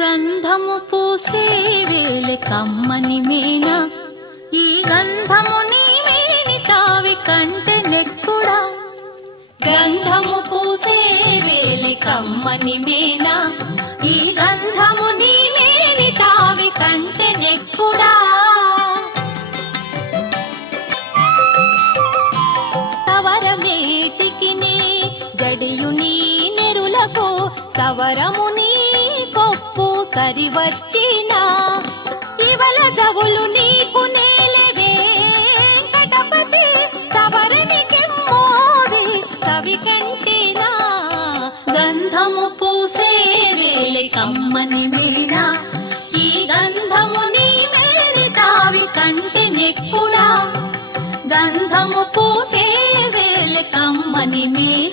గంధము పూసే వేళ కమ్మని మేనా? ఈ గంధము నీ మేని తావి కంటే నెక్కుడా? గంధము పూసే వేళ కమ్మని మేనా? ఈ గంధము నీ మేని తావి కంటే నెక్కుడా? సవరమేటికి నీ జడియు నీ నెరులకు సవరము నీ పప్పు సరివచ్చినా ఇవల జవులు నీకు నేలవే. వెంకటపతి తవరణికెమ్మోడి కవి కంటేనా? గంధము పూసే వేలి కమ్మని మేనా? ఈ గంధము నీ మేరి తావి కంటే నెక్కునా? గంధము పూసే వేలి కమ్మని మే